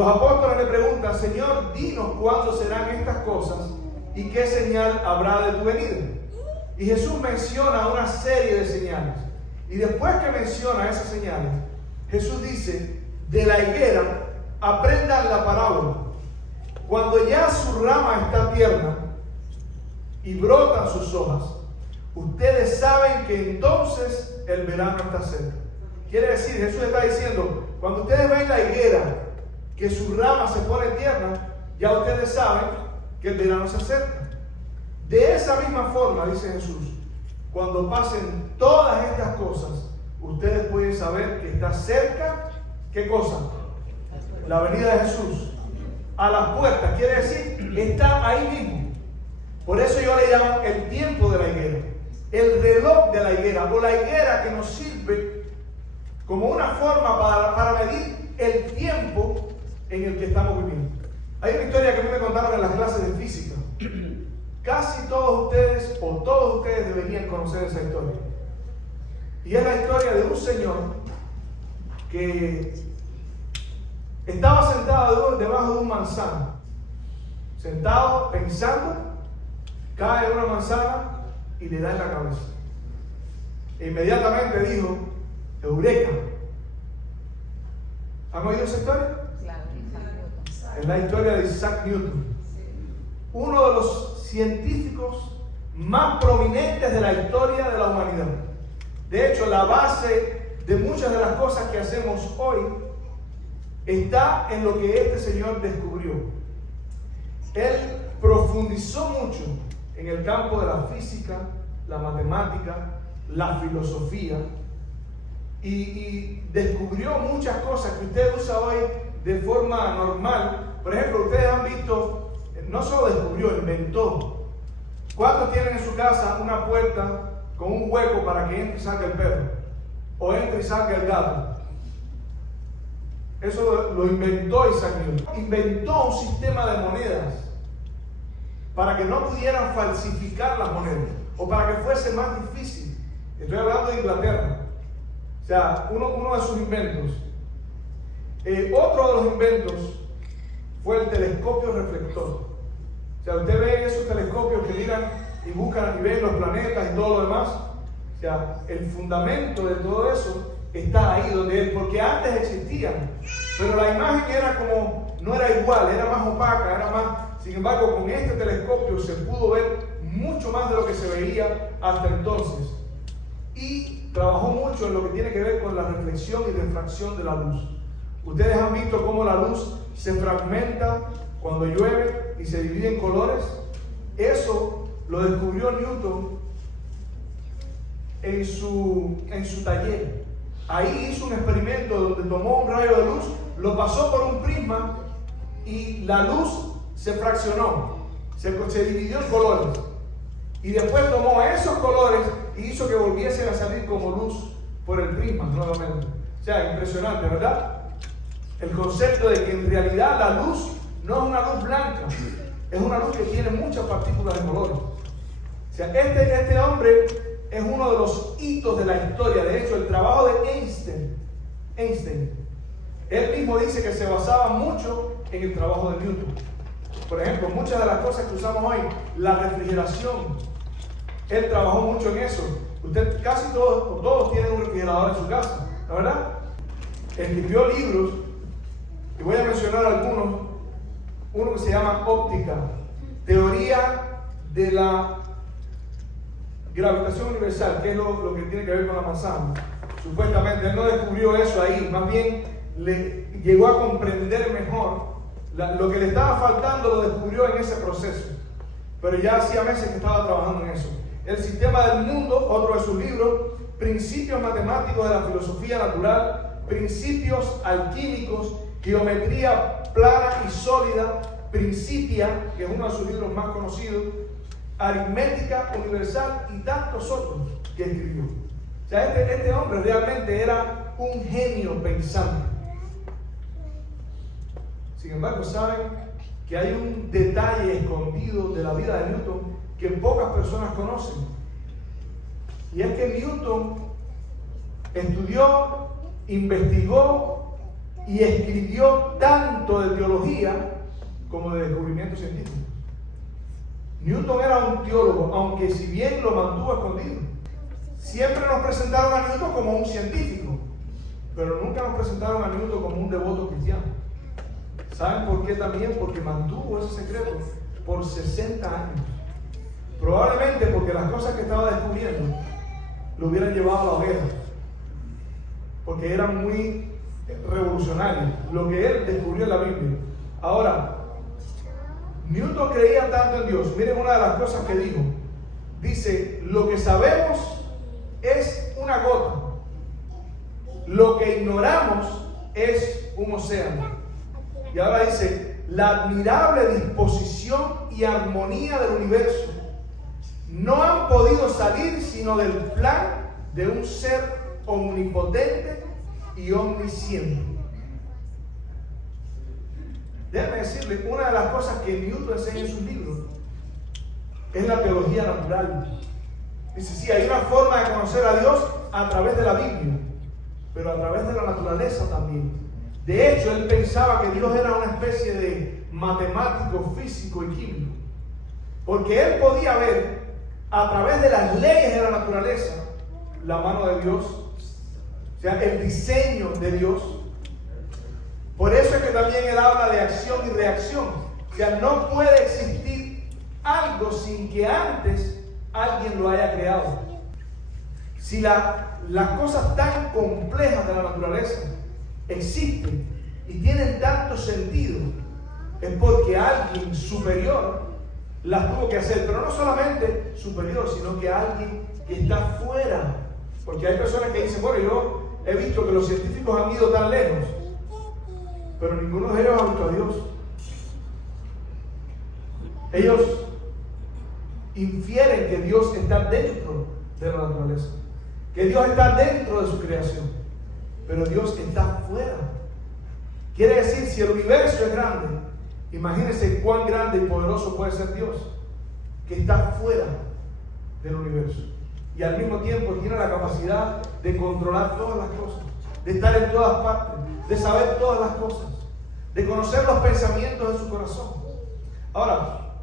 Los apóstoles le preguntan: Señor, dinos cuándo serán estas cosas y qué señal habrá de tu venida. Y Jesús menciona una serie de señales. Y después que menciona esas señales, Jesús dice: de la higuera aprendan la parábola. Cuando ya su rama está tierna y brotan sus hojas, ustedes saben que entonces el verano está cerca. Quiere decir, Jesús está diciendo: cuando ustedes ven la higuera que su rama se pone tierna, ya ustedes saben que el verano se acerca. De esa misma forma, dice Jesús, cuando pasen todas estas cosas, ustedes pueden saber que está cerca, ¿qué cosa? La venida de Jesús. A las puertas, quiere decir, está ahí mismo. Por eso yo le llamo el tiempo de la higuera, el reloj de la higuera, o la higuera que nos sirve como una forma para medir el tiempo en el que estamos viviendo. Hay una historia que a mí me contaron en las clases de física. Casi todos ustedes, o todos ustedes deberían conocer esa historia. Y es la historia de un señor que estaba sentado debajo de un manzano, sentado pensando, cae una manzana y le da en la cabeza. E inmediatamente dijo: ¡Eureka! ¿Han oído esa historia? Es la historia de Isaac Newton, uno de los científicos más prominentes de la historia de la humanidad. De hecho, la base de muchas de las cosas que hacemos hoy está en lo que este señor descubrió. Él profundizó mucho en el campo de la física, la matemática, la filosofía, y descubrió muchas cosas que usted usa hoy de forma normal. Por ejemplo, ustedes han visto, no solo descubrió, inventó. ¿Cuántos tienen en su casa una puerta con un hueco para que entre y salga el perro? O entre y salga el gato. Eso lo inventó Isaac Newton. Inventó un sistema de monedas para que no pudieran falsificar las monedas, o para que fuese más difícil. Estoy hablando de Inglaterra. O sea, uno de sus inventos. Otro de los inventos fue el telescopio reflector. O sea, usted ve esos telescopios que miran y buscan y ven los planetas y todo lo demás. O sea, el fundamento de todo eso está ahí donde él, porque antes existían, pero la imagen era como, no era igual, era más opaca, era más. Sin embargo, con este telescopio se pudo ver mucho más de lo que se veía hasta entonces. Y trabajó mucho en lo que tiene que ver con la reflexión y refracción de la luz. Ustedes han visto cómo la luz se fragmenta cuando llueve y se divide en colores. Eso lo descubrió Newton en su taller. Ahí hizo un experimento donde tomó un rayo de luz, lo pasó por un prisma y la luz se fraccionó, se dividió en colores. Y después tomó esos colores y hizo que volviesen a salir como luz por el prisma nuevamente. O sea, impresionante, ¿verdad? El concepto de que en realidad la luz no es una luz blanca, es una luz que tiene muchas partículas de colores. O sea, este hombre es uno de los hitos de la historia. De hecho, el trabajo de Einstein, él mismo dice que se basaba mucho en el trabajo de Newton. Por ejemplo, muchas de las cosas que usamos hoy, la refrigeración, él trabajó mucho en eso. Usted, casi todos tienen un refrigerador en su casa, ¿la verdad? Escribió libros, y voy a mencionar algunos. Uno que se llama Óptica, teoría de la gravitación universal, que es lo que tiene que ver con la manzana. Supuestamente él no descubrió eso ahí, más bien le llegó a comprender mejor lo que le estaba faltando, lo descubrió en ese proceso, pero ya hacía meses que estaba trabajando en eso. El sistema del mundo, otro de sus libros, principios matemáticos de la filosofía natural, principios alquímicos, geometría plana y sólida, Principia, que es uno de sus libros más conocidos, Aritmética Universal y tantos otros que escribió. O sea, este hombre realmente era un genio pensante. Sin embargo, saben que hay un detalle escondido de la vida de Newton que pocas personas conocen. Y es que Newton estudió, investigó y escribió tanto de teología como de descubrimientos científicos. Newton era un teólogo, aunque si bien lo mantuvo escondido. Siempre nos presentaron a Newton como un científico, pero nunca nos presentaron a Newton como un devoto cristiano. ¿Saben por qué también? Porque mantuvo ese secreto por 60 años. Probablemente porque las cosas que estaba descubriendo lo hubieran llevado a la hoguera, porque eran muy revolucionarios, lo que él descubrió en la Biblia. Ahora, Newton creía tanto en Dios. Miren una de las cosas que dijo. Dice, lo que sabemos es una gota, lo que ignoramos es un océano. Y ahora dice, la admirable disposición y armonía del universo no han podido salir sino del plan de un ser omnipotente y omnisciente. Déjame decirle, una de las cosas que Newton enseña en sus libros es la teología natural. Dice, sí, hay una forma de conocer a Dios a través de la Biblia, pero a través de la naturaleza también. De hecho, él pensaba que Dios era una especie de matemático, físico y químico, porque él podía ver a través de las leyes de la naturaleza la mano de Dios, o sea, el diseño de Dios. Por eso es que también él habla de acción y reacción. O sea, no puede existir algo sin que antes alguien lo haya creado. Si las cosas tan complejas de la naturaleza existen y tienen tanto sentido, es porque alguien superior las tuvo que hacer. Pero no solamente superior, sino que alguien que está fuera. Porque hay personas que dicen, bueno, yo he visto que los científicos han ido tan lejos, pero ninguno de ellos ha visto a Dios. Ellos infieren que Dios está dentro de la naturaleza, que Dios está dentro de su creación, pero Dios está fuera. Quiere decir, si el universo es grande, imagínense cuán grande y poderoso puede ser Dios, que está fuera del universo y al mismo tiempo tiene la capacidad de controlar todas las cosas, de estar en todas partes, de saber todas las cosas, de conocer los pensamientos de su corazón. Ahora,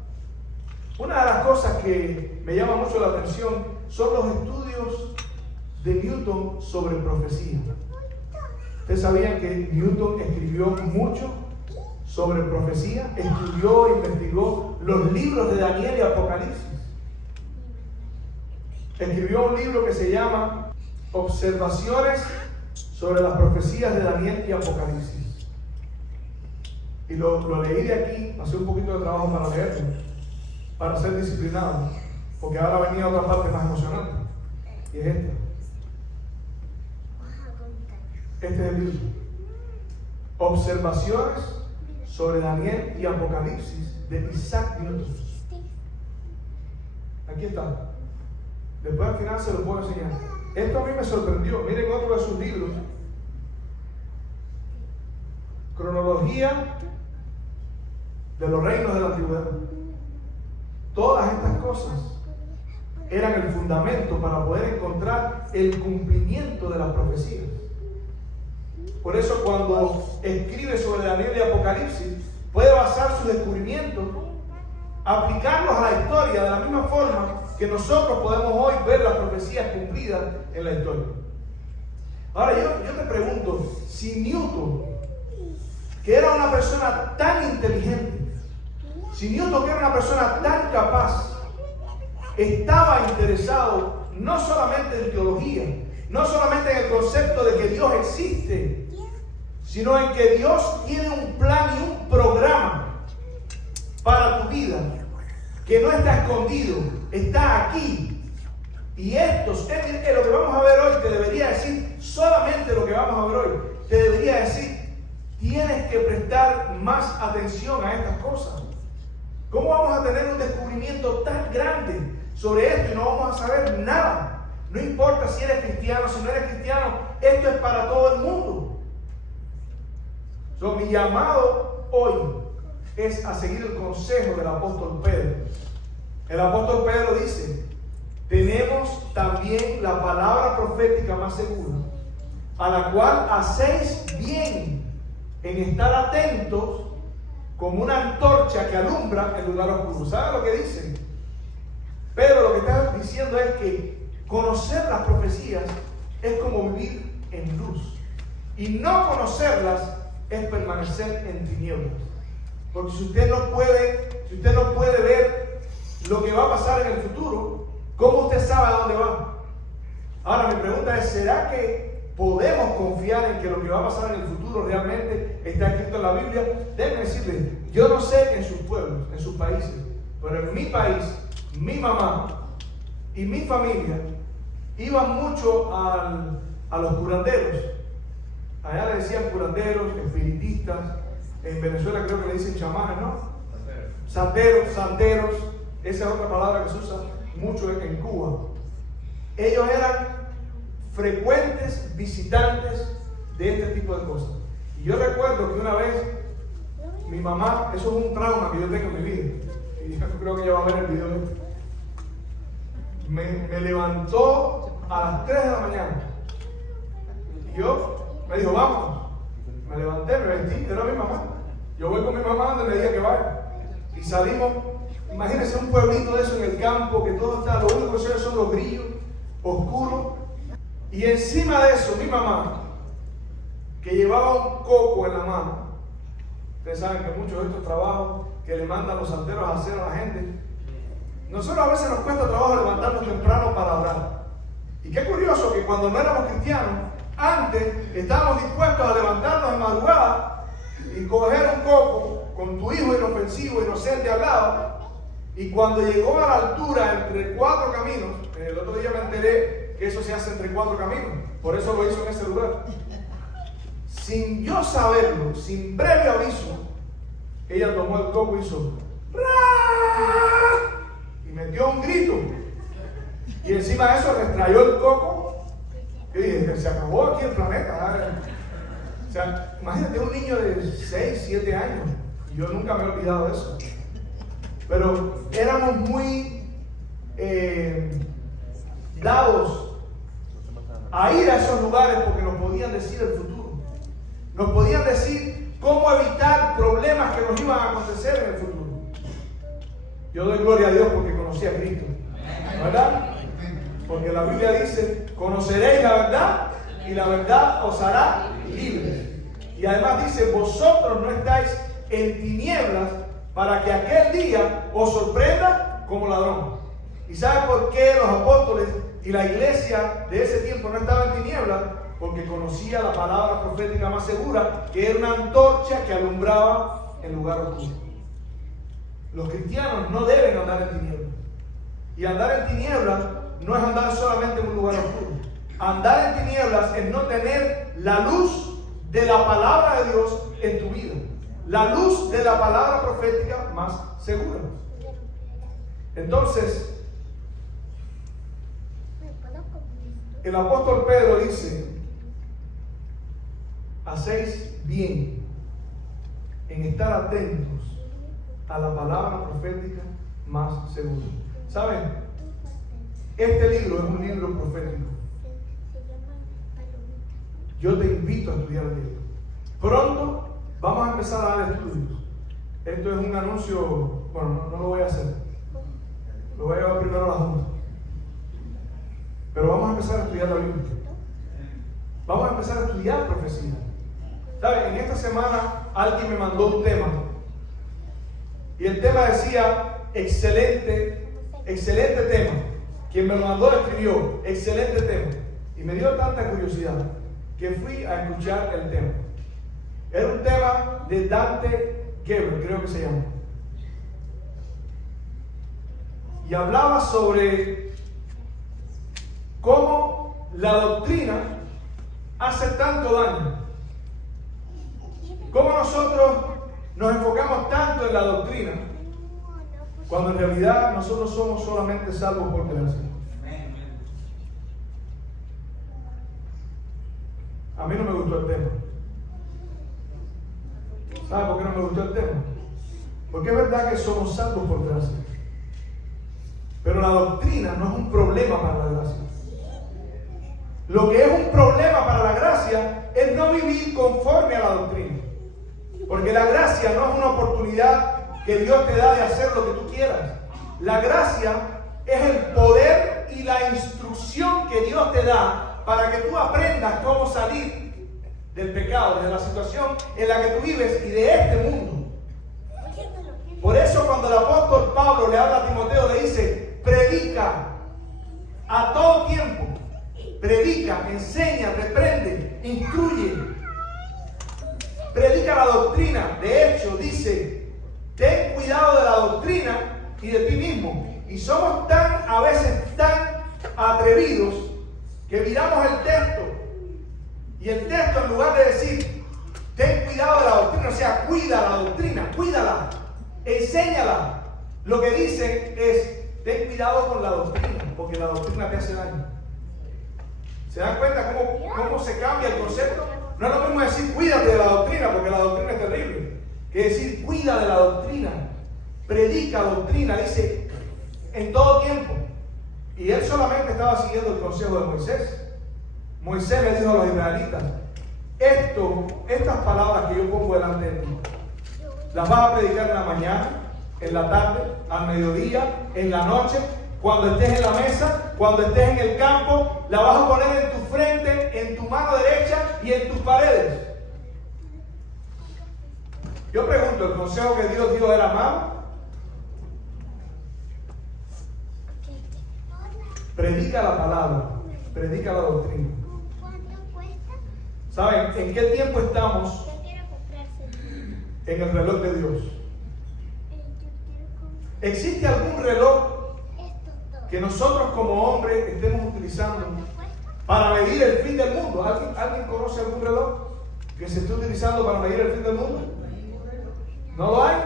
una de las cosas que me llama mucho la atención son los estudios de Newton sobre profecía. Ustedes sabían que Newton escribió mucho sobre profecía, estudió, investigó los libros de Daniel y Apocalipsis. Escribió un libro que se llama Observaciones sobre las profecías de Daniel y Apocalipsis. Y lo leí de aquí, pasé un poquito de trabajo para leerlo, para ser disciplinado, porque ahora venía otra parte más emocionante, y es esta. Este es el libro. Observaciones sobre Daniel y Apocalipsis de Isaac Newton. Aquí está. Después al final se lo puedo enseñar. Esto a mí me sorprendió. Miren otro de sus libros. Cronología de los reinos de la antigüedad. Todas estas cosas eran el fundamento para poder encontrar el cumplimiento de las profecías. Por eso cuando escribe sobre Daniel y Apocalipsis, puede basar sus descubrimientos, aplicarlos a la historia de la misma forma que nosotros podemos hoy ver las profecías cumplidas en la historia. Ahora yo te pregunto, si Newton, que era una persona tan inteligente, si Newton, que era una persona tan capaz, estaba interesado no solamente en teología, no solamente en el concepto de que Dios existe, sino en que Dios tiene un plan y un programa para tu vida, que no está escondido, está aquí. Y esto, lo que vamos a ver hoy, te debería decir, solamente lo que vamos a ver hoy, te debería decir, tienes que prestar más atención a estas cosas. ¿Cómo vamos a tener un descubrimiento tan grande sobre esto y no vamos a saber nada? No importa si eres cristiano, si no eres cristiano, esto es para todo el mundo. Mi llamado hoy es a seguir el consejo del apóstol Pedro. El apóstol Pedro dice, tenemos también la palabra profética más segura, a la cual hacéis bien en estar atentos como una antorcha que alumbra el lugar oscuro. ¿Saben lo que dicen? Pedro lo que está diciendo es que conocer las profecías es como vivir en luz. Y no conocerlas es permanecer en tinieblas. Porque si usted no puede ver lo que va a pasar en el futuro, ¿cómo usted sabe a dónde va? Ahora mi pregunta es, ¿será que podemos confiar en que lo que va a pasar en el futuro realmente está escrito en la Biblia? Déjenme decirles, yo no sé en sus pueblos, en sus países, pero en mi país, mi mamá y mi familia iban mucho a los curanderos. Allá le decían curanderos, espiritistas. En Venezuela creo que le dicen chamanes, ¿no? Santeros. Esa es otra palabra que se usa mucho en Cuba. Ellos eran frecuentes visitantes de este tipo de cosas. Y yo recuerdo que una vez mi mamá, eso es un trauma que yo tengo en mi vida, y yo creo que ella va a ver el video de esto, me levantó a las 3 de la mañana y me dijo, vamos. Me levanté, me vestí, era mi mamá. Yo voy con mi mamá donde me diga que vaya. Y salimos, imagínense un pueblito de eso en el campo, que todo está, lo único que se ve son los grillos, oscuros. Y encima de eso, mi mamá, que llevaba un coco en la mano. Ustedes saben que muchos de estos trabajos que le mandan los santeros a hacer a la gente, nosotros a veces nos cuesta trabajo levantarnos temprano para orar. Y qué curioso que cuando no éramos cristianos, antes estábamos dispuestos a levantarnos en madrugada y coger un coco con tu hijo inofensivo, inocente al lado, y cuando llegó a la altura entre 4 caminos, el otro día me enteré que eso se hace entre 4 caminos, por eso lo hizo en ese lugar. Sin yo saberlo, sin previo aviso, ella tomó el coco y hizo ¡Ra! Y metió un grito, y encima de eso restrayó el coco. Yo dije, se acabó aquí el planeta. O sea, imagínate un niño de 6, 7 años. Yo nunca me he olvidado de eso. Pero éramos muy dados a ir a esos lugares porque nos podían decir el futuro. Nos podían decir cómo evitar problemas que nos iban a acontecer en el futuro. Yo doy gloria a Dios porque conocí a Cristo. ¿Verdad? Porque la Biblia dice, conoceréis la verdad y la verdad os hará libres. Y además dice, vosotros no estáis en tinieblas para que aquel día os sorprenda como ladrón. ¿Y sabe por qué los apóstoles y la iglesia de ese tiempo no estaban en tinieblas? Porque conocía la palabra profética más segura, que era una antorcha que alumbraba el lugar oscuro. Los cristianos no deben andar en tinieblas. Y andar en tinieblas no es andar solamente en un lugar oscuro. Andar en tinieblas es no tener la luz de la palabra de Dios en tu vida. La luz de la palabra profética más segura. Entonces, el apóstol Pedro dice, hacéis bien en estar atentos a la palabra profética más segura. ¿Saben? Este libro es un libro profético. Yo te invito a estudiar el libro. Pronto vamos a empezar a dar estudios. Esto es un anuncio, bueno, no lo voy a hacer. Lo voy a llevar primero a la Junta. Pero vamos a empezar a estudiar la Biblia. Vamos a empezar a estudiar profecía. ¿Saben? En esta semana alguien me mandó un tema. Y el tema decía, excelente tema. Quien me lo mandó escribió, excelente tema. Y me dio tanta curiosidad que fui a escuchar el tema. Era un tema de Dante Gebel, creo que se llama. Y hablaba sobre cómo la doctrina hace tanto daño. Cómo nosotros nos enfocamos tanto en la doctrina, cuando en realidad nosotros somos solamente salvos por gracia. A mí no me gustó el tema. ¿Sabe por qué no me gustó el tema? Porque es verdad que somos salvos por gracia. Pero la doctrina no es un problema para la gracia. Lo que es un problema para la gracia es no vivir conforme a la doctrina. Porque la gracia no es una oportunidad que Dios te da de hacer lo que tú quieras. La gracia es el poder y la instrucción que Dios te da para que tú aprendas cómo salir del pecado, de la situación en la que tú vives y de este mundo. Por eso cuando el apóstol Pablo le habla a Timoteo, le dice: predica a todo tiempo, predica, enseña, reprende, instruye, predica la doctrina. De hecho, dice: ten cuidado de la doctrina y de ti mismo. Y somos a veces tan atrevidos que miramos el texto, y el texto, en lugar de decir ten cuidado de la doctrina, o sea, cuida la doctrina, cuídala, enséñala, lo que dice es: ten cuidado con la doctrina, porque la doctrina te hace daño. ¿Se dan cuenta cómo se cambia el concepto? No es lo mismo decir cuídate de la doctrina, porque la doctrina es terrible, que decir cuida de la doctrina, predica doctrina. Dice en todo tiempo. Y él solamente estaba siguiendo el consejo de Moisés. Moisés le dijo a los israelitas: estas palabras que yo pongo delante de ti, las vas a predicar en la mañana, en la tarde, al mediodía, en la noche, cuando estés en la mesa, cuando estés en el campo, la vas a poner en tu frente, en tu mano derecha y en tus paredes. Yo pregunto, ¿el consejo que Dios dio era malo? Predica la palabra, predica la doctrina. ¿Saben en qué tiempo estamos? En el reloj de Dios. ¿Existe algún reloj que nosotros como hombres estemos utilizando para medir el fin del mundo? ¿Alguien conoce algún reloj que se esté utilizando para medir el fin del mundo? ¿No lo hay?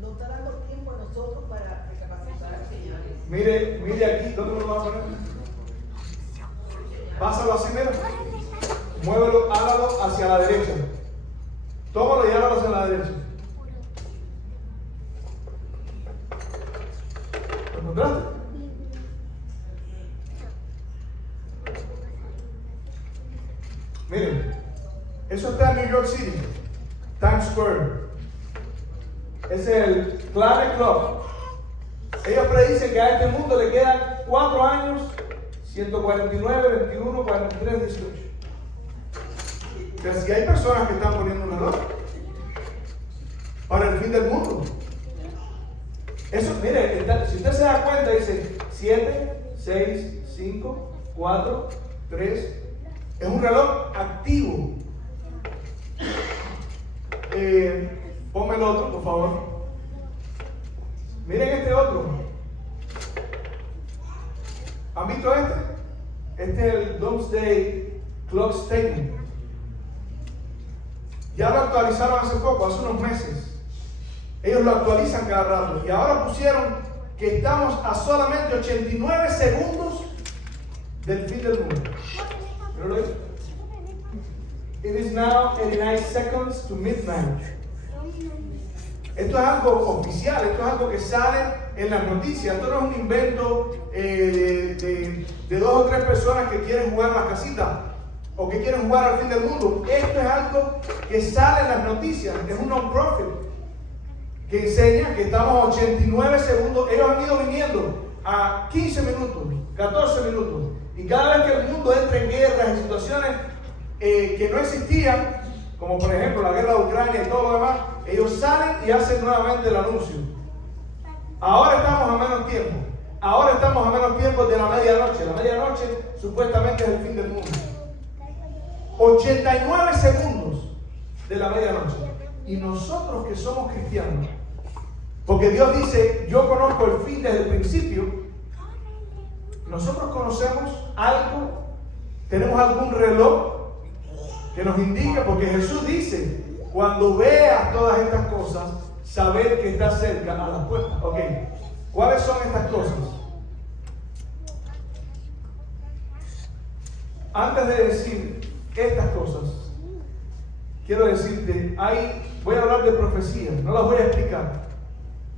No está dando tiempo a nosotros para recapacitar. Mire aquí, ¿dónde lo vas a poner? Pásalo así, mira. Muévelo, hágalo hacia la derecha. Tómalo y hágalo hacia la derecha. ¿Lo encontraste? Miren, eso está en New York City, Times Square. Es el Climate Club. Ellos predicen que a este mundo le quedan 4 años, 149, 21, 43, 18. Pero si hay personas que están poniendo un reloj para el fin del mundo. Eso, mire, si usted se da cuenta, dice 7, 6, 5, 4, 3. Es un reloj activo. Ponme el otro, por favor. Miren este otro. ¿Han visto este? Este es el Doomsday Clock Statement. Ya lo actualizaron hace poco, hace unos meses. Ellos lo actualizan cada rato. Y ahora pusieron que estamos a solamente 89 segundos del fin del mundo. ¿Pero lo dice? It is now 89 seconds to midnight. Esto es algo oficial, esto es algo que sale en las noticias. Esto no es un invento de 2 o 3 personas que quieren jugar a las casitas o que quieren jugar al fin del mundo. Esto es algo que sale en las noticias. Es un non-profit que enseña que estamos a 89 segundos. Ellos han ido viniendo a 15 minutos, 14 minutos. Y cada vez que el mundo entra en guerras, en situaciones que no existían, como por ejemplo la guerra de Ucrania y todo lo demás, ellos salen y hacen nuevamente el anuncio. Ahora estamos a menos tiempo. Ahora estamos a menos tiempo de la medianoche. La medianoche supuestamente es el fin del mundo. 89 segundos de la medianoche. Y nosotros que somos cristianos, porque Dios dice, yo conozco el fin desde el principio, nosotros conocemos algo, tenemos algún reloj que nos indica, porque Jesús dice, cuando veas todas estas cosas, saber que está cerca a las puertas. Ok, ¿cuáles son estas cosas? Antes de decir estas cosas, quiero decirte, voy a hablar de profecías, no las voy a explicar,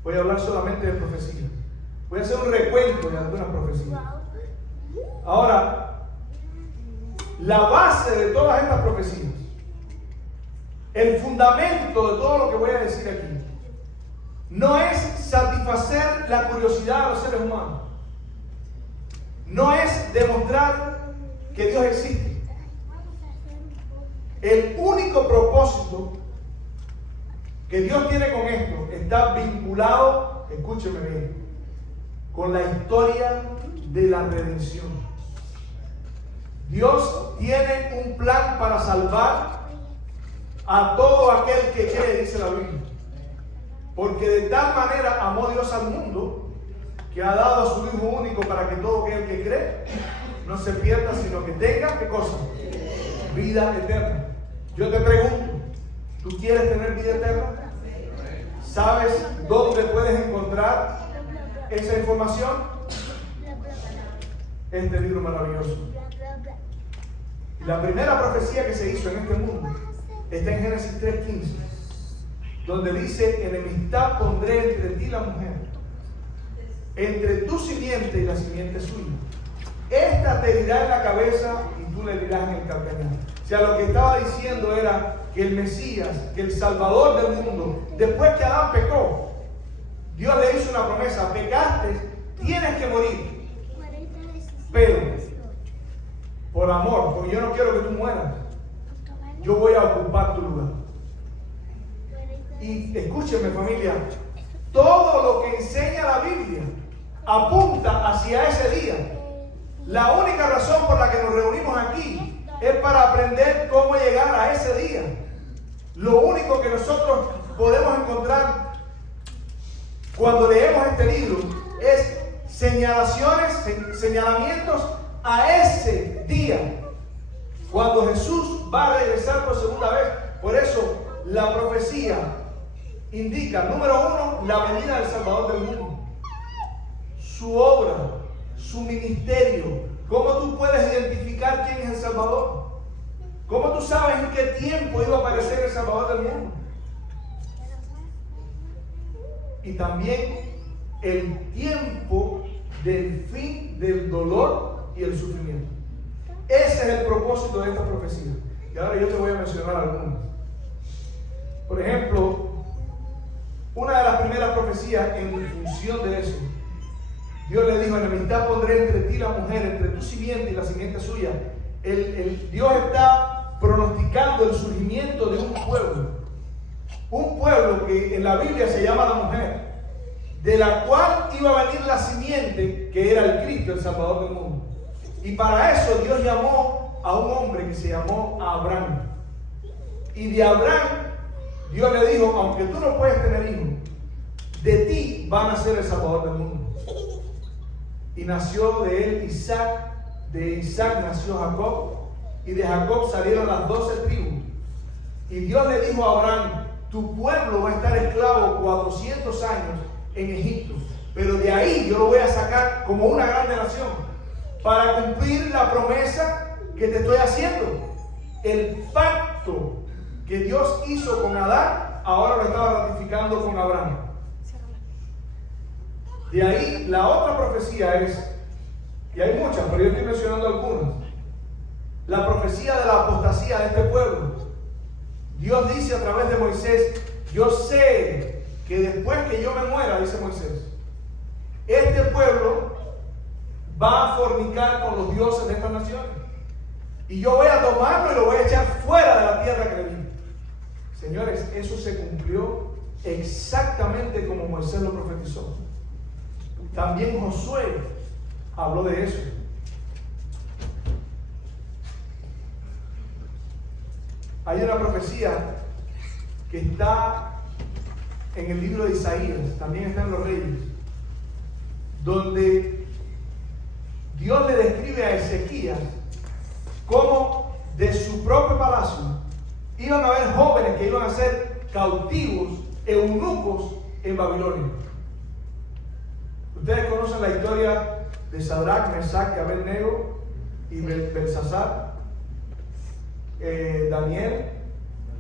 voy a hablar solamente de profecías. Voy a hacer un recuento de algunas profecías. Ahora, la base de todas estas profecías El fundamento de todo lo que voy a decir aquí no es satisfacer la curiosidad de los seres humanos. No es demostrar que Dios existe. El único propósito que Dios tiene con esto está vinculado, escúcheme bien, con la historia de la redención. Dios tiene un plan para salvar a todo aquel que cree, dice la Biblia. Porque de tal manera amó Dios al mundo que ha dado a su Hijo único para que todo aquel que cree no se pierda, sino que tenga, ¿qué cosa? Vida eterna. Yo te pregunto, ¿tú quieres tener vida eterna? ¿Sabes dónde puedes encontrar esa información? Este libro maravilloso. La primera profecía que se hizo en este mundo está en Génesis 3:15, donde dice: enemistad pondré entre ti y la mujer, entre tu simiente y la simiente suya. Esta te herirá en la cabeza y tú le herirás en el calcañar. O sea, lo que estaba diciendo era que el Mesías, que el Salvador del mundo, después que Adán pecó, Dios le hizo una promesa: pecaste, tienes que morir, pero por amor, porque yo no quiero que tú mueras, yo voy a ocupar tu lugar. Y escúchenme, familia, todo lo que enseña la Biblia apunta hacia ese día. La única razón por la que nos reunimos aquí es para aprender cómo llegar a ese día. Lo único que nosotros podemos encontrar cuando leemos este libro es señalamientos a ese día, cuando Jesús va a regresar por segunda vez. Por eso la profecía indica, número uno, la venida del Salvador del mundo, su obra, su ministerio. ¿Cómo tú puedes identificar quién es el Salvador? ¿Cómo tú sabes en qué tiempo iba a aparecer el Salvador del mundo? Y también el tiempo del fin del dolor y el sufrimiento. Ese es el propósito de esta profecía. Y ahora yo te voy a mencionar algunas. Por ejemplo, una de las primeras profecías en función de eso, Dios le dijo: enemistad pondré entre ti y la mujer, entre tu simiente y la simiente suya. Dios está pronosticando el surgimiento de un pueblo que en la Biblia se llama la mujer, de la cual iba a venir la simiente, que era el Cristo, el Salvador del mundo. Y para eso Dios llamó a un hombre que se llamó Abraham. Y de Abraham Dios le dijo: aunque tú no puedes tener hijos, de ti va a nacer el Salvador del mundo. Y nació de él Isaac, de Isaac nació Jacob, y de Jacob salieron las 12 tribus. Y Dios le dijo a Abraham: tu pueblo va a estar esclavo 400 años en Egipto, pero de ahí yo lo voy a sacar como una grande nación, para cumplir la promesa que te estoy haciendo. El pacto que Dios hizo con Adán, ahora lo estaba ratificando con Abraham. De ahí la otra profecía es, y hay muchas, pero yo estoy mencionando algunas, la profecía de la apostasía de este pueblo. Dios dice a través de Moisés: yo sé que después que yo me muera, dice Moisés, este pueblo va a fornicar con los dioses de estas naciones, y yo voy a tomarlo y lo voy a echar fuera de la tierra que le di. Señores, eso se cumplió exactamente como Moisés lo profetizó. También Josué habló de eso. Hay una profecía que está en el libro de Isaías, también está en los Reyes, donde Dios le describe a Ezequías cómo de su propio palacio iban a haber jóvenes que iban a ser cautivos, eunucos en Babilonia. Ustedes conocen la historia de Sadrach, Mesach y Abednego y Belsasar, Daniel,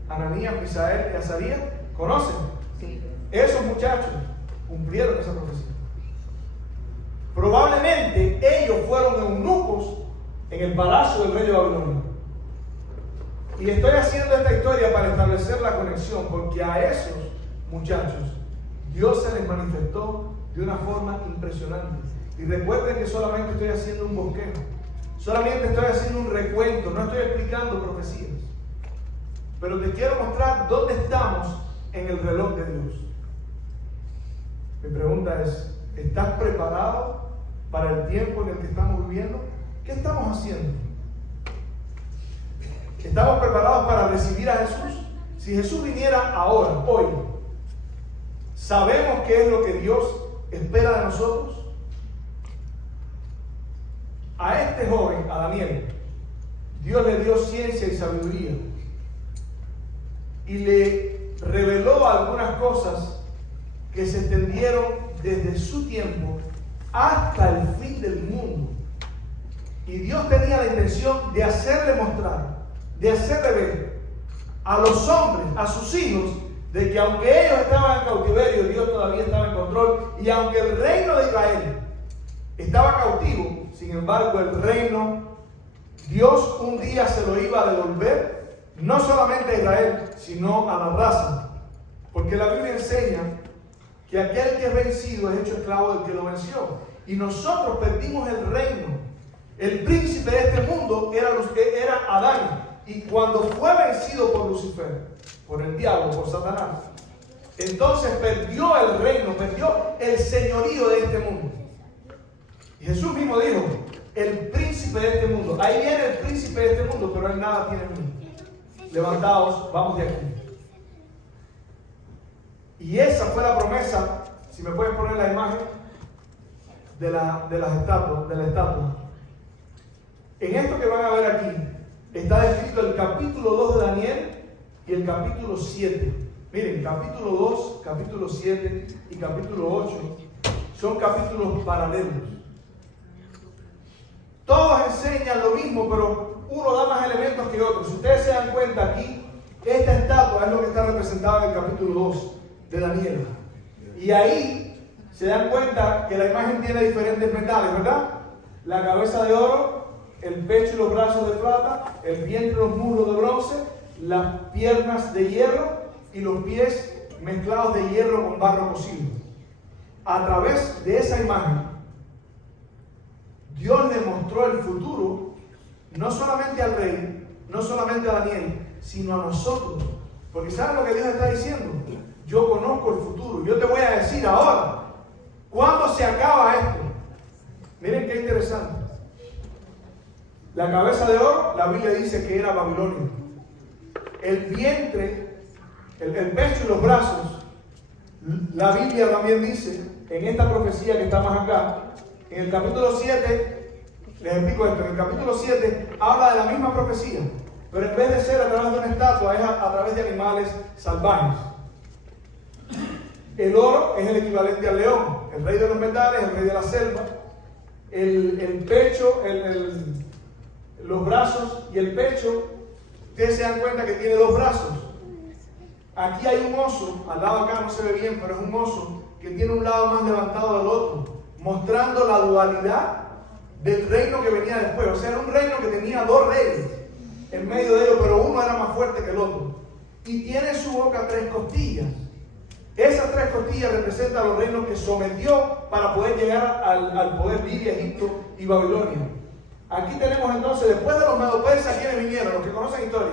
Ananías, Misael y Azarías. ¿Conocen? Sí. Esos muchachos cumplieron esa profecía. Probablemente ellos fueron eunucos en el palacio del rey de Babilonia. Y estoy haciendo esta historia para establecer la conexión, porque a esos muchachos Dios se les manifestó de una forma impresionante. Y recuerden que solamente estoy haciendo un bosquejo, solamente estoy haciendo un recuento, no estoy explicando profecías. Pero te quiero mostrar dónde estamos en el reloj de Dios. Mi pregunta es, ¿estás preparado para el tiempo en el que estamos viviendo? ¿Qué estamos haciendo? ¿Estamos preparados para recibir a Jesús? Si Jesús viniera ahora, hoy, ¿sabemos qué es lo que Dios espera de nosotros? A este joven, a Daniel, Dios le dio ciencia y sabiduría y le reveló algunas cosas que se extendieron desde su tiempo hasta el fin del mundo. Y Dios tenía la intención de hacerle mostrar, de hacerle ver a los hombres, a sus hijos, de que aunque ellos estaban en cautiverio, Dios todavía estaba en control. Y aunque el reino de Israel estaba cautivo, sin embargo el reino, Dios un día se lo iba a devolver, no solamente a Israel, sino a la raza. Porque la Biblia enseña que aquel que es vencido es hecho esclavo del que lo venció. Y nosotros perdimos el reino. El príncipe de este mundo era Adán. Y cuando fue vencido por Lucifer, por el diablo, por Satanás, entonces perdió el reino, perdió el señorío de este mundo. Y Jesús mismo dijo, el príncipe de este mundo, ahí viene el príncipe de este mundo, pero él nada tiene en mí. Levantaos, vamos de aquí. Y esa fue la promesa, si me pueden poner la imagen de la estatua. En esto que van a ver aquí, está descrito el capítulo 2 de Daniel y el capítulo 7. Miren, capítulo 2, capítulo 7 y capítulo 8 son capítulos paralelos. Todos enseñan lo mismo, pero uno da más elementos que otro. Si ustedes se dan cuenta aquí, esta estatua es lo que está representado en el capítulo 2 de Daniel. Y ahí se dan cuenta que la imagen tiene diferentes metales, ¿verdad? La cabeza de oro, el pecho y los brazos de plata, el vientre y los muslos de bronce, las piernas de hierro y los pies mezclados de hierro con barro cocido. A través de esa imagen, Dios le mostró el futuro, no solamente al rey, no solamente a Daniel, sino a nosotros. Porque ¿saben lo que Dios está diciendo? Yo conozco el futuro, yo te voy a decir ahora, ¿cuándo se acaba esto? Miren qué interesante. La cabeza de oro, la Biblia dice que era Babilonia. El vientre, el pecho y los brazos, la Biblia también dice, en esta profecía que está más acá, en el capítulo 7, les explico esto, en el capítulo 7 habla de la misma profecía, pero en vez de ser a través de una estatua, es a través de animales salvajes. El oro es el equivalente al león, el rey de los metales, el rey de la selva. El pecho, los brazos y el pecho, ustedes se dan cuenta que tiene dos brazos. Aquí hay un oso, al lado acá no se ve bien, pero es un oso que tiene un lado más levantado del otro, mostrando la dualidad del reino que venía después. O sea, era un reino que tenía dos reyes en medio de ellos, pero uno era más fuerte que el otro. Y tiene en su boca 3 costillas. Esas 3 costillas representan los reinos que sometió para poder llegar al poder Libia, Egipto y Babilonia. Aquí tenemos entonces, después de los medo-persas, ¿quiénes vinieron? Los que conocen historia.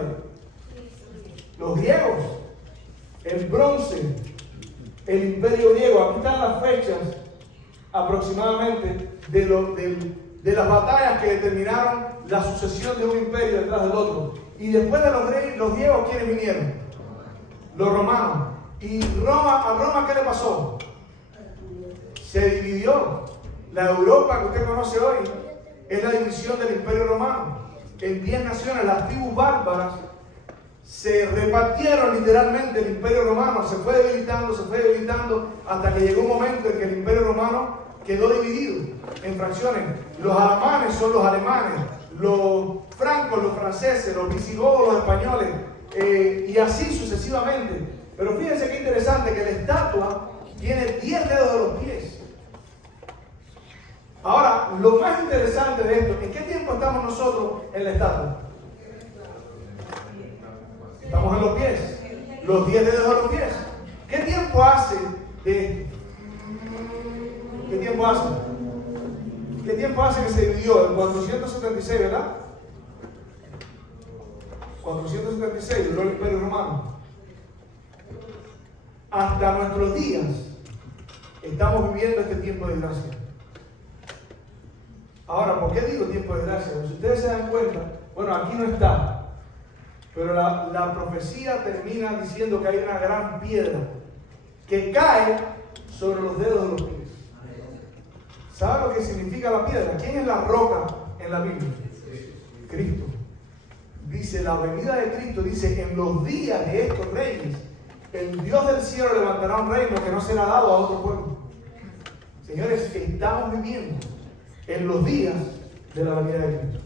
Los griegos, el bronce, el imperio griego. Aquí están las fechas aproximadamente de las batallas que determinaron la sucesión de un imperio detrás del otro. Y después de los griegos, ¿quiénes vinieron? Los romanos. ¿Y a Roma qué le pasó? Se dividió. La Europa que usted conoce hoy es la división del Imperio Romano. En 10 naciones, las tribus bárbaras se repartieron literalmente el Imperio Romano. Se fue debilitando, hasta que llegó un momento en que el Imperio Romano quedó dividido en fracciones. Los alamanes son los alemanes, los francos, los franceses, los visigodos, los españoles, y así sucesivamente. Pero fíjense qué interesante que la estatua tiene 10 dedos de los pies. Ahora, lo más interesante de esto, ¿en qué tiempo estamos nosotros en la estatua? Estamos en los pies. Los 10 dedos de los pies. ¿Qué tiempo hace de esto? ¿Qué tiempo hace? ¿Qué tiempo hace que se dividió? En 476, ¿verdad? 476, duró el Imperio Romano. Hasta nuestros días estamos viviendo este tiempo de gracia. Ahora, ¿por qué digo tiempo de gracia? Pues si ustedes se dan cuenta, bueno, aquí no está, pero la profecía termina diciendo que hay una gran piedra que cae sobre los dedos de los pies. ¿Sabe lo que significa la piedra? ¿Quién es la roca en la Biblia? Cristo. Dice, la venida de Cristo, dice, en los días de estos reyes, el Dios del cielo levantará un reino que no será dado a otro pueblo. Señores, estamos viviendo en los días de la venida de Cristo.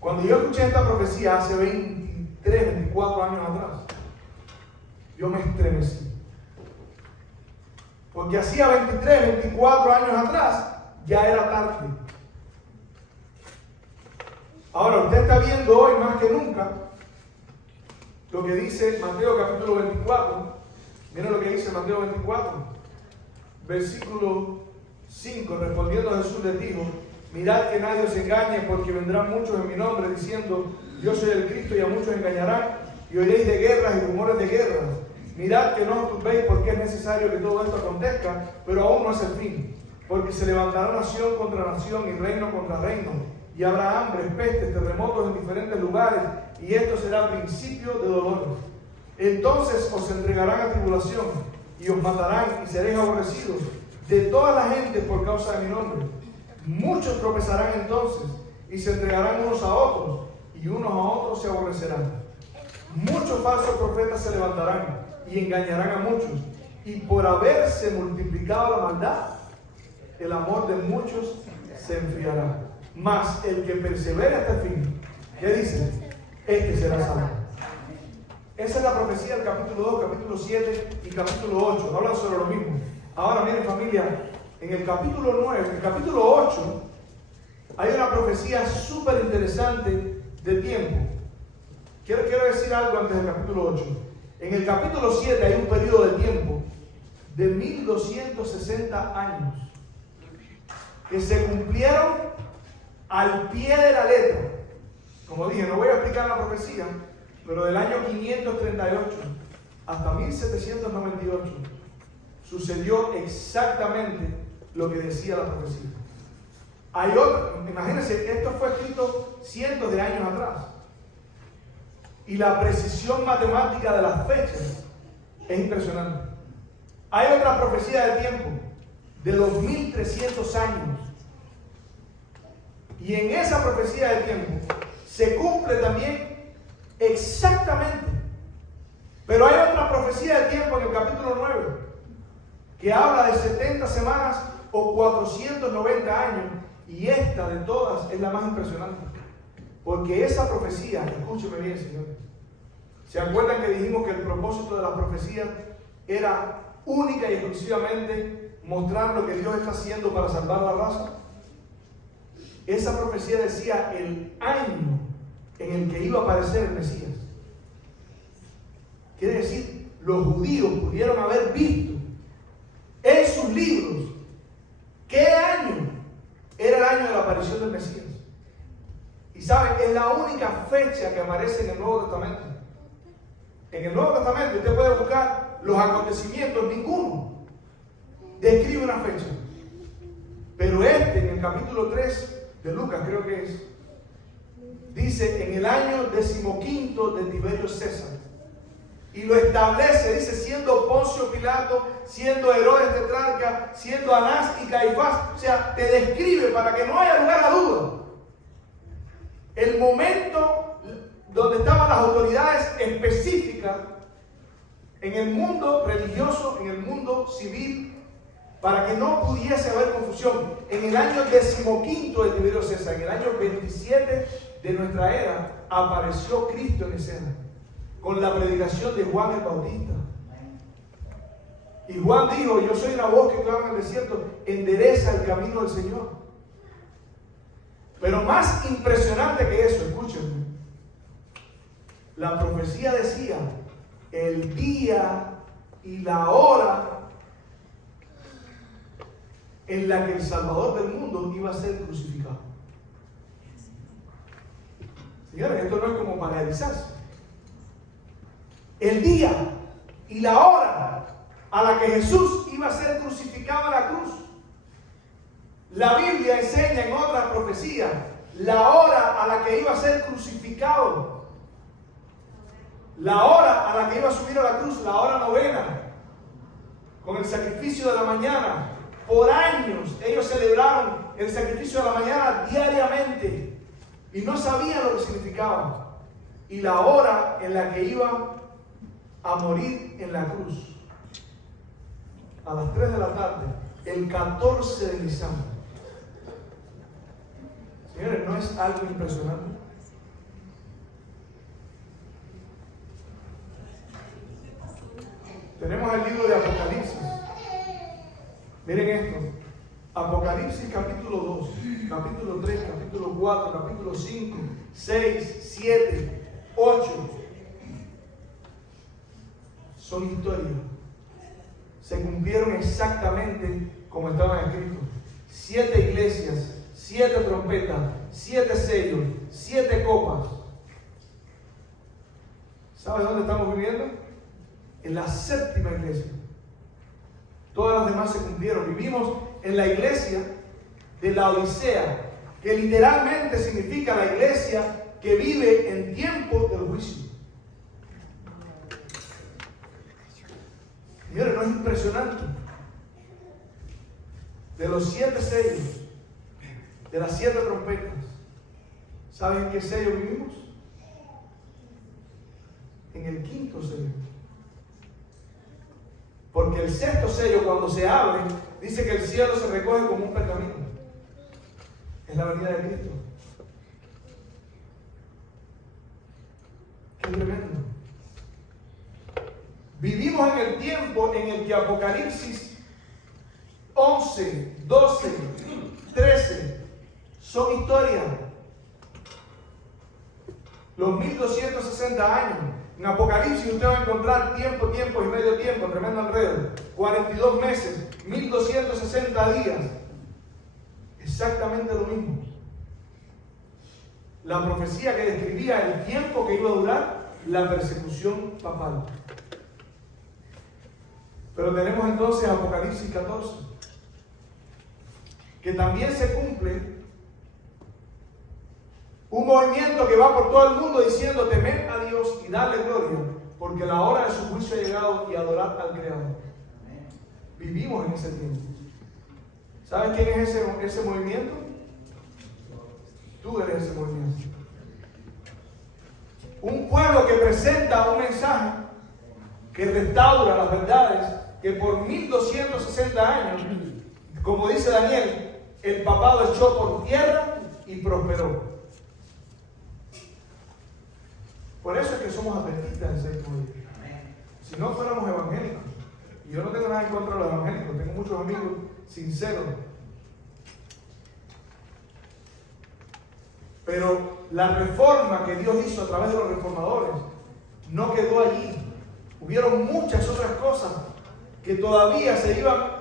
Cuando yo escuché esta profecía hace 23, 24 años atrás, yo me estremecí. Porque hacía 23, 24 años atrás, ya era tarde. Ahora, usted está viendo hoy más que nunca lo que dice Mateo capítulo 24. Miren lo que dice Mateo 24, versículo 5. Respondiendo Jesús les dijo: mirad que nadie os engañe, porque vendrán muchos en mi nombre diciendo: yo soy el Cristo, y a muchos engañarán, y oiréis de guerras y rumores de guerras. Mirad que no os turbéis, porque es necesario que todo esto acontezca, pero aún no es el fin. Porque se levantará nación contra nación y reino contra reino, y habrá hambre, pestes, terremotos en diferentes lugares, y esto será principio de dolores. Entonces os entregarán a tribulación, y os matarán, y seréis aborrecidos de toda la gente por causa de mi nombre. Muchos tropezarán entonces, y se entregarán unos a otros, y unos a otros se aborrecerán. Muchos falsos profetas se levantarán, y engañarán a muchos, y por haberse multiplicado la maldad, el amor de muchos se enfriará. Mas el que persevere hasta el fin, ¿qué dice? Este será salvo. Esa es la profecía del capítulo 2, capítulo 7 y capítulo 8. Hablan sobre lo mismo. Ahora miren, familia, en el capítulo 9, en el capítulo 8, hay una profecía súper interesante de tiempo. Quiero decir algo antes del capítulo 8. En el capítulo 7 hay un periodo de tiempo de 1260 años que se cumplieron al pie de la letra. Como dije, no voy a explicar la profecía, pero del año 538 hasta 1798 sucedió exactamente lo que decía la profecía. Hay otro, imagínense, esto fue escrito cientos de años atrás. Y la precisión matemática de las fechas es impresionante. Hay otra profecía de tiempo de 2300 años. Y en esa profecía de tiempo se cumple también exactamente. Pero hay otra profecía de tiempo en el capítulo 9 que habla de 70 semanas o 490 años. Y esta de todas es la más impresionante. Porque esa profecía, escúcheme bien, señores. ¿Se acuerdan que dijimos que el propósito de la profecía era única y exclusivamente mostrar lo que Dios está haciendo para salvar la raza? Esa profecía decía el año en el que iba a aparecer el Mesías. Quiere decir, los judíos pudieron haber visto en sus libros qué año era el año de la aparición del Mesías. Y saben, es la única fecha que aparece en el Nuevo Testamento. En el Nuevo Testamento usted puede buscar los acontecimientos, ninguno describe una fecha. Pero en el capítulo 3 de Lucas, creo que es, dice en el año 15 de Tiberio César. Y lo establece, dice, siendo Poncio Pilato, siendo Herodes tetrarca, siendo Anás y Caifás. O sea, te describe para que no haya lugar a duda el momento donde estaban las autoridades específicas en el mundo religioso, en el mundo civil, para que no pudiese haber confusión. En el año 15 de Tiberio César, en el año 27 de nuestra era, apareció Cristo en escena, con la predicación de Juan el Bautista. Y Juan dijo: yo soy una voz que clama en el desierto, endereza el camino del Señor. Pero más impresionante que eso, escúchenme, La profecía decía el día y la hora en la que el Salvador del mundo iba a ser crucificado. Señores, esto no es como para erizarse. El día y la hora a la que Jesús iba a ser crucificado en la cruz. La Biblia enseña en otra profecía la hora a la que iba a ser crucificado. La hora a la que iba a subir a la cruz, la hora novena, con el sacrificio de la mañana. Por años ellos celebraron el sacrificio de la mañana diariamente y no sabían lo que significaba. Y la hora en la que iba a morir en la cruz, a las 3 de la tarde, el 14 de Nisan. Señores, ¿no es algo impresionante? Tenemos el libro de Apocalipsis. Miren esto. Apocalipsis capítulo 2, capítulo 3, capítulo 4, capítulo 5, 6, 7, 8. Son historias. Se cumplieron exactamente como estaban escritos. 7 iglesias, 7 trompetas, 7 sellos, 7 copas. ¿Sabes dónde estamos viviendo? En la 7ª iglesia. Todas las demás se cumplieron. Vivimos en la iglesia de la Odisea, que literalmente significa la iglesia que vive en tiempo del juicio. Señores, ¿no es impresionante? De los 7 sellos, de las 7 trompetas, ¿saben en qué sello vivimos? En el 5.º sello. Porque el 6.º sello, cuando se abre, dice que el cielo se recoge como un pergamino. Es la venida de Cristo. Qué tremendo. Vivimos en el tiempo en el que Apocalipsis 11, 12, 13 son historias. Los 1260 años. En Apocalipsis usted va a encontrar tiempo, tiempo y medio tiempo, tremendo enredo. 42 meses, 1260 días. Exactamente lo mismo. La profecía que describía el tiempo que iba a durar la persecución papal. Pero tenemos entonces Apocalipsis 14, que también se cumple un movimiento que va por todo el mundo diciendo: temed a Dios y darle gloria, porque la hora de su juicio ha llegado, y adorad al Creador. Vivimos en ese tiempo. ¿Sabes quién es ese movimiento? Tú eres ese movimiento. Un pueblo que presenta un mensaje que restaura las verdades que por 1260 años, como dice Daniel, el papado echó por tierra y prosperó. Por eso es que somos adventistas en séptimo día. Si no fuéramos evangélicos, y yo no tengo nada en contra de los evangélicos, tengo muchos amigos sinceros, pero la reforma que Dios hizo a través de los reformadores no quedó allí. Hubieron muchas otras cosas que todavía se iban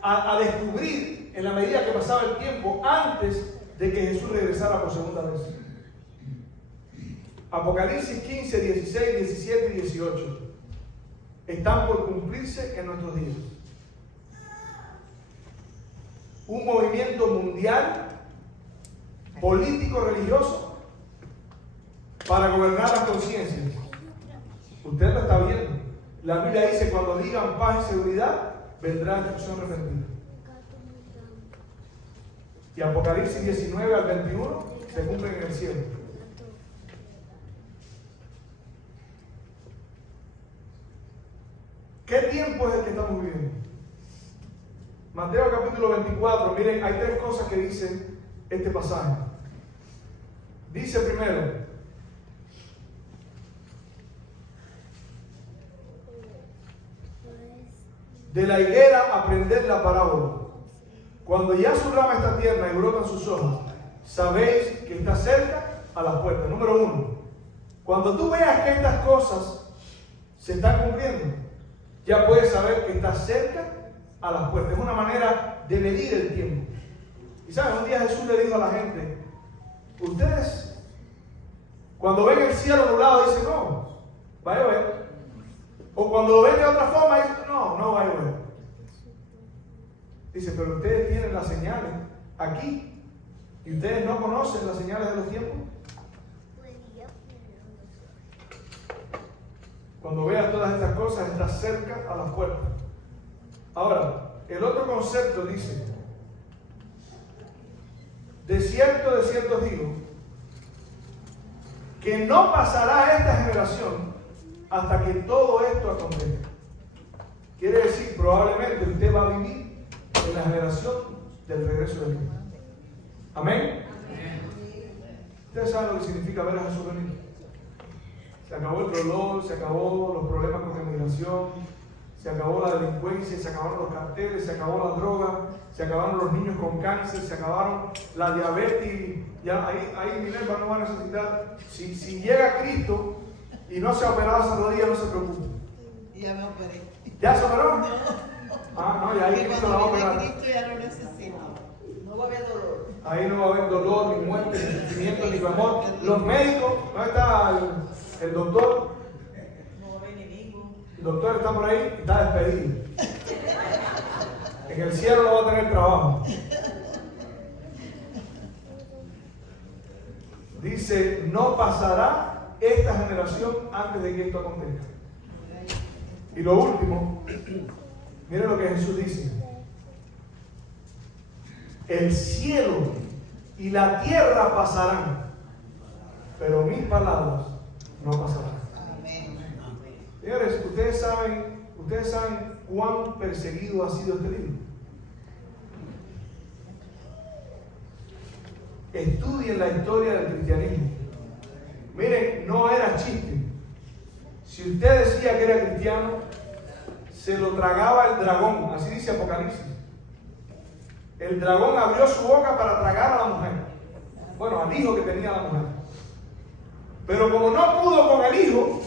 a descubrir en la medida que pasaba el tiempo, antes de que Jesús regresara por segunda vez. Apocalipsis 15, 16, 17 y 18 están por cumplirse en nuestros días. Un movimiento mundial, político, religioso, para gobernar las conciencias. Usted lo está viendo. La Biblia dice: cuando digan paz y seguridad, vendrá destrucción repentina. Y Apocalipsis 19 al 21 se cumplen en el cielo. ¿Qué tiempo es el que estamos viviendo? Mateo capítulo 24, miren, hay 3 cosas que dice este pasaje. Dice primero: de la higuera aprended la parábola. Cuando ya su rama está tierna y brotan sus hojas, sabéis que está cerca a las puertas. Número 1. Cuando tú veas que estas cosas se están cumpliendo, ya puedes saber que estás cerca a las puertas. Es una manera de medir el tiempo. Y sabes, un día Jesús le dijo a la gente, ustedes cuando ven el cielo nublado dicen, no, va a llover. O cuando lo ven de otra forma dicen, no, no va a llover. Dice, pero ustedes tienen las señales aquí y ustedes no conocen las señales de los tiempos. Cuando veas todas estas cosas, estás cerca a las puertas. Ahora, el otro concepto dice, de cierto os digo, que no pasará esta generación hasta que todo esto acontezca. Quiere decir, probablemente usted va a vivir en la generación del regreso de Cristo. Amén. Ustedes saben lo que significa ver a Jesús venir. Se acabó el dolor, se acabó los problemas con la inmigración, se acabó la delincuencia, se acabaron los carteles, se acabó la droga, se acabaron los niños con cáncer, se acabaron la diabetes. Ya ahí Minerva no va a necesitar. Si llega Cristo y no se ha operado esa rodilla, no se preocupe. Ya me operé. ¿Ya se operó? No. Ah, no, y ahí Cristo la va a operar. Cristo ya no necesito. No va a haber dolor. Ahí no va a haber dolor, ni muerte, ni sufrimiento, ni clamor. Los médicos, ¿dónde está el doctor? No va a haber enemigo. El doctor está por ahí y está despedido. En el cielo no va a tener trabajo. Dice, no pasará esta generación antes de que esto acontezca. Y lo último, miren lo que Jesús dice. El cielo y la tierra pasarán, pero mis palabras no pasarán. Señores, ustedes saben cuán perseguido ha sido este libro. Estudien la historia del cristianismo. Miren, no era chiste. Si usted decía que era cristiano, se lo tragaba el dragón, así dice Apocalipsis. El dragón abrió su boca para tragar a la mujer. Bueno, al hijo que tenía la mujer. Pero como no pudo con el hijo,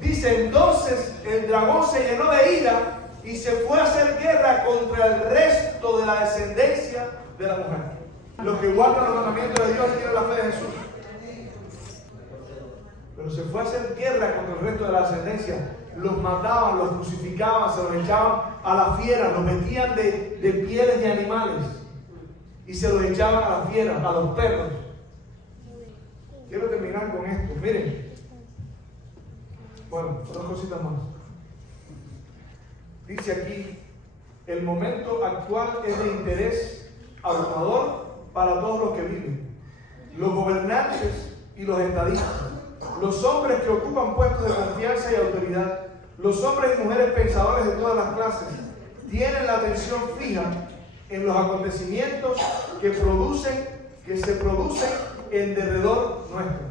dice entonces el dragón se llenó de ira y se fue a hacer guerra contra el resto de la descendencia de la mujer. Los que guardan los mandamientos de Dios tienen la fe de Jesús. Pero se fue a hacer guerra contra el resto de la descendencia. Los mataban, los crucificaban, se los echaban a la fiera, los metían de pieles de animales y se los echaban a las fieras, a los perros. Quiero terminar con esto. Miren. Bueno, dos cositas más. Dice aquí, el momento actual es de interés abrumador para todos los que viven. Los gobernantes y los estadistas, los hombres que ocupan puestos de confianza y autoridad, los hombres y mujeres pensadores de todas las clases, tienen la atención fija en los acontecimientos que se producen en derredor nuestro.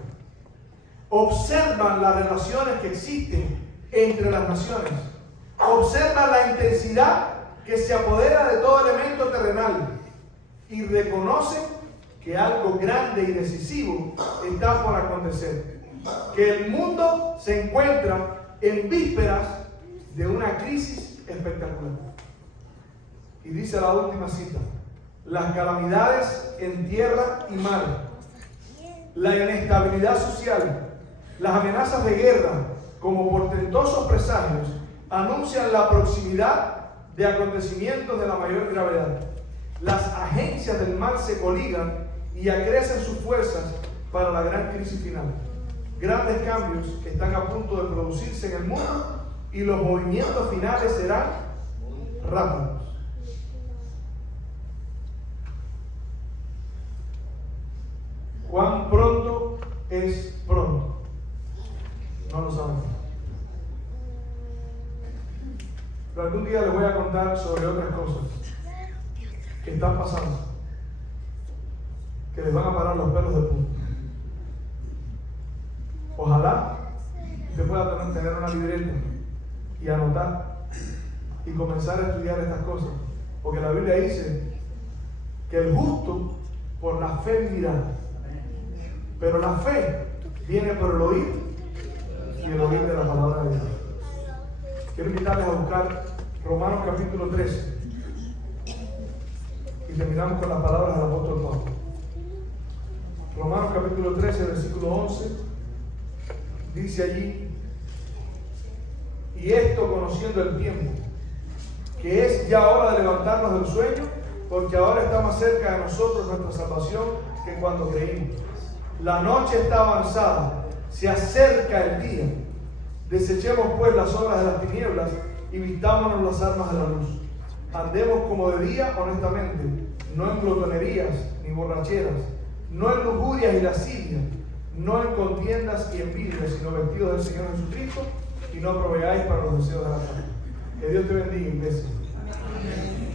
Observan las relaciones que existen entre las naciones. Observan la intensidad que se apodera de todo elemento terrenal y reconocen que algo grande y decisivo está por acontecer. Que el mundo se encuentra en vísperas de una crisis espectacular. Y dice la última cita: las calamidades en tierra y mar, la inestabilidad social, las amenazas de guerra como portentosos presagios anuncian la proximidad de acontecimientos de la mayor gravedad. Las agencias del mal se coligan y acrecen sus fuerzas para la gran crisis final. Grandes cambios están a punto de producirse en el mundo y los movimientos finales serán rápidos. ¿Cuán pronto es pronto? No lo sabemos. Pero algún día les voy a contar sobre otras cosas que están pasando, que les van a parar los pelos de punta. Ojalá usted pueda tener una libreta y anotar y comenzar a estudiar estas cosas, porque la Biblia dice que el justo por la fe vivirá, pero la fe viene por el oír y el oír de la palabra de Dios. Quiero invitarles a buscar Romanos capítulo 13 y terminamos con las palabras del apóstol Pablo. Romanos capítulo 13, versículo 11, dice allí: y esto conociendo el tiempo, que es ya hora de levantarnos del sueño, porque ahora está más cerca de nosotros nuestra salvación que cuando creímos. La noche está avanzada, se acerca el día. Desechemos pues las obras de las tinieblas y vistámonos las armas de la luz. Andemos como de día honestamente, no en glotonerías ni borracheras, no en lujurias y lascivias, no en contiendas y envidias, sino vestidos del Señor Jesucristo, y no proveáis para los deseos de la carne. Que Dios te bendiga, iglesia. Amén.